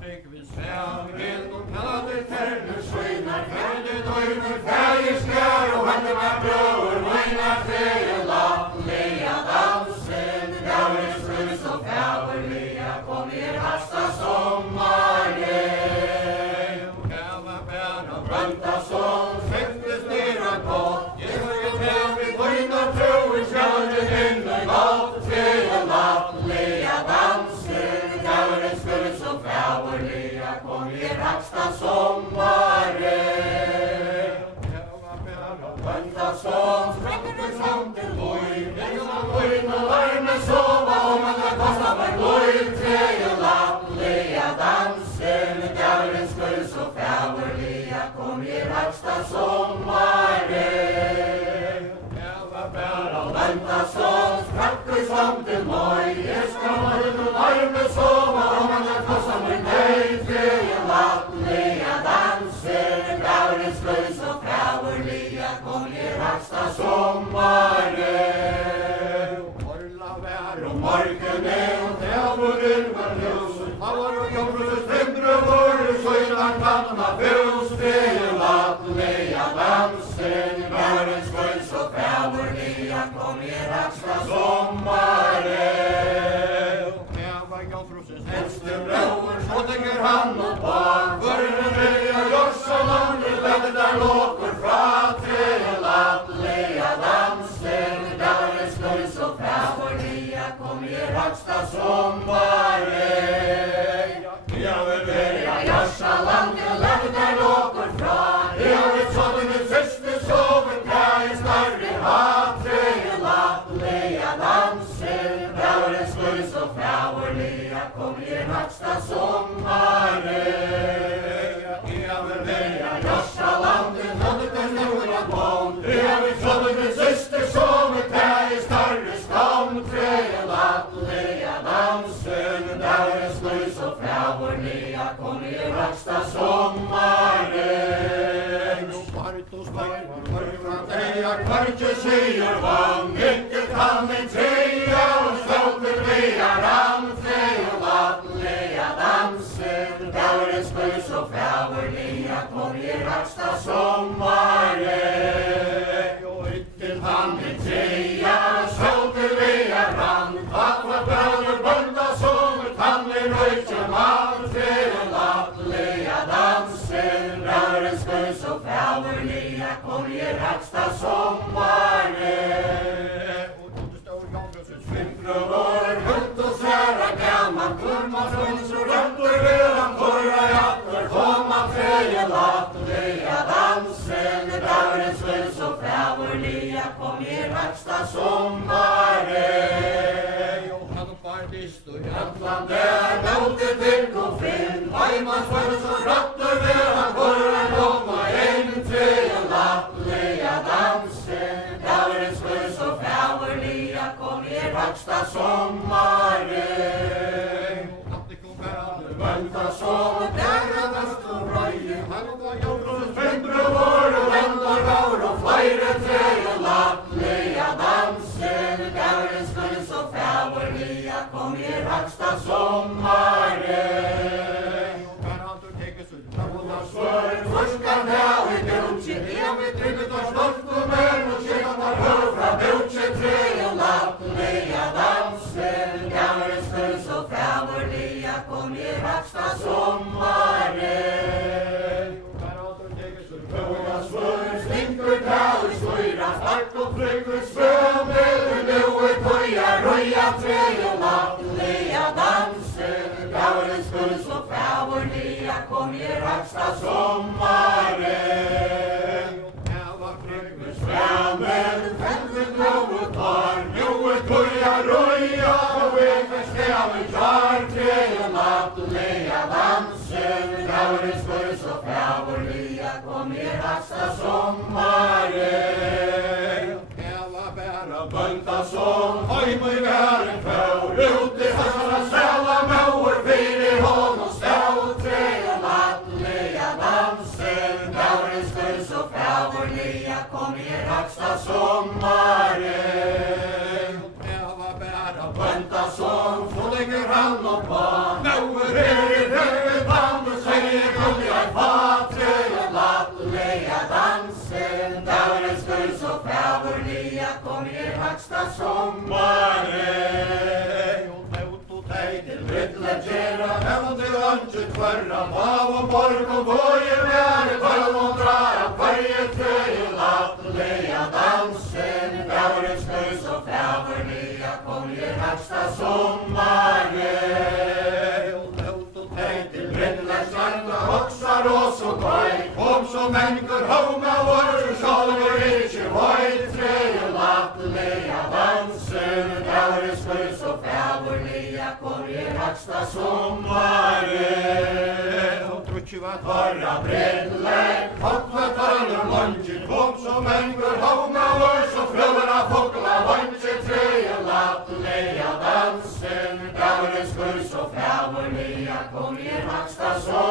tryggvis fävred och kallade terner skynar färde döjmer färgeskär och hade med bröver mina träer lattliga dansen där är skulle så fäverliga kom hasta sommaren häva bära brönta som släpptes ner på Jesus tävling på innan troen kärde in och gav träer lattliga dansen där är skulle så fäverliga kom hasta sommaren häva bära brönta som släpptes som till boj liksom bojn och varmen sova om man kan kosta mig boj träer lattliga dansen där är skulle så fäverliga kom hasta sommaren häva bära brönta som släpptes som till boj jag ska bojn och varmen sova om man kan kosta mig boj träer lattliga dansen där är skulle så fäverliga kom hasta sommaren Orla vär och marken är och tävlar var ljus Havar och jordbrukets frimbröver Söjlan kanna fus träer lattliga dansen där är skulle så fäverliga kom hasta sommaren Häva jomfrusens häste bröver så tänker han och barn Förren välja Jorsaland ledde där låter fra träer lattliga dansen där är skulle så fäverliga kom hasta sommaren Jag vill välja Jorsaland ledde där låter fra Jag vet så den är siste sovet här i starre hatt träer lattliga dansen där är skulle så fäverliga kom hasta sommaren Jag vill välja Jorsaland ledde där låter från Jag vet så den är siste sovet här i starre skam träer lattliga dansen där är skulle så fäverliga kom hasta sommaren Spart och spart från dig jag kvartje säger vad mycket kan en träja och stolter vear an träer lattliga dansen där är skulle så fäverliga kom hasta sommaren och till han en träja och stolter vear an vad bröder bönda som kan en röjtje man träer lattliga dansen där är skulle så fäverliga kom hasta sommaren och då står jomfrusens frimbröver runt och sära gammal kurma frunds och runt och redan förra jatter komma träer lattliga dansen där är skulle så fäverliga kom hasta sommaren och han partist och jämtland där något till kom fin Weimans följs och rattar där han förra komma en träer lattliga dansen där är skulle så fäverliga kom hasta sommaren Vänta som där är vast och röj Han var jordbrukets frimbröver och vändar gaur och flera träer lattliga dansen där är skulle så fäverliga kom hasta sommaren Forskan här i Björnse evigt rygget och stolt och män och sedan har hör från Björnse träer lattliga dansen där är skulle så fäverliga kom hasta sommaren Slinker tal i slöjra stark och flyger svömmel nu är börja röja träer lattliga dansen där är skulle så fäverliga kom hasta sommaren Häva flyger svömmel fältet något par nu är börja röja och vägen stämmer klar träer lattliga dansen där är skulle så fäverliga kom hasta sommaren Häva bära bönta som höjmer världen för ut i höstarna sälla mauer fyr i hån och ställ träer lattliga dansen där är skulle så fäverliga kom hasta sommaren Häva bära bönta som så lägger han och barn mauer är i högre Fjallande ønsket hverran av og morgen våger være 1200 av hverje trøye lattelige dansen. Dævres løs og fæverlige konjer haksta sommare. Til Brindlandsland og hoksar oss og gøy. Kom som enker home vår, sjálfur ikke høy. Trøye lattelige dansen. Dævres løs og fæverlige konjer haksta sommare. Torra brindleg, hoppet alle lunge. Kom som enker home vår, så frøvera fokla vange. Trøye lattelige dansen. Dævres løs og fæverlige konjer haksta sommare.